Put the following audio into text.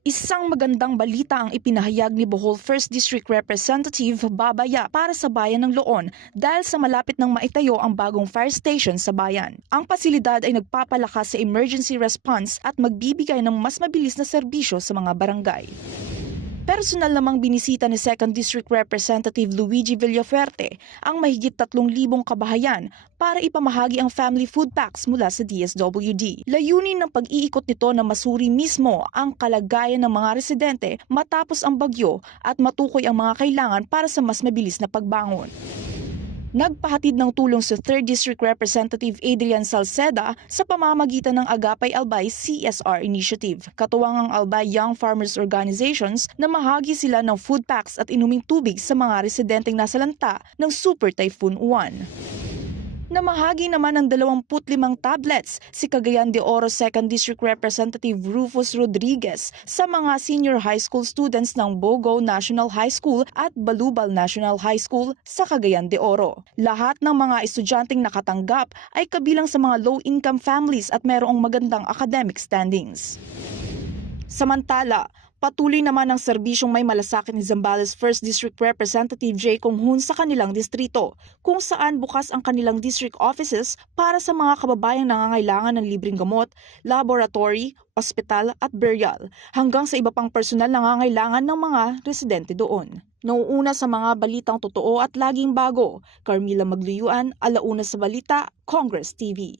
Isang magandang balita ang ipinahayag ni Bohol 1st District Representative Babaya para sa bayan ng Loon dahil sa malapit ng maitayo ang bagong fire station sa bayan. Ang pasilidad ay nagpapalakas sa emergency response at magbibigay ng mas mabilis na serbisyo sa mga barangay. Personal namang binisita ni 2nd District Representative Luigi Villafuerte ang mahigit 3,000 kabahayan para ipamahagi ang family food packs mula sa DSWD. Layunin ng pag-iikot nito na masuri mismo ang kalagayan ng mga residente matapos ang bagyo at matukoy ang mga kailangan para sa mas mabilis na pagbangon. Nagpahatid ng tulong si 3rd District Representative Adrian Salceda sa pamamagitan ng Agapay Albay CSR Initiative. Katuwang ang Albay Young Farmers Organizations na mahagi sila ng food packs at inuming tubig sa mga residenteng nasalanta ng Super Typhoon Uwan. Namahagi naman ng 25 tablets si Cagayan de Oro 2nd District Representative Rufus Rodriguez sa mga senior high school students ng Bogo National High School at Balubal National High School sa Cagayan de Oro. Lahat ng mga estudyanteng nakatanggap ay kabilang sa mga low-income families at mayroong magandang academic standings. Samantala, patuloy naman ang serbisyong may malasakit ni Zambales 1st District Representative J. Conghun sa kanilang distrito, kung saan bukas ang kanilang district offices para sa mga kababayang nangangailangan ng libreng gamot, laboratory, ospital at burial, hanggang sa iba pang personal nangangailangan ng mga residente doon. Nauuna sa mga balitang totoo at laging bago, Carmila Magluyuan, Alauna sa Balita, Congress TV.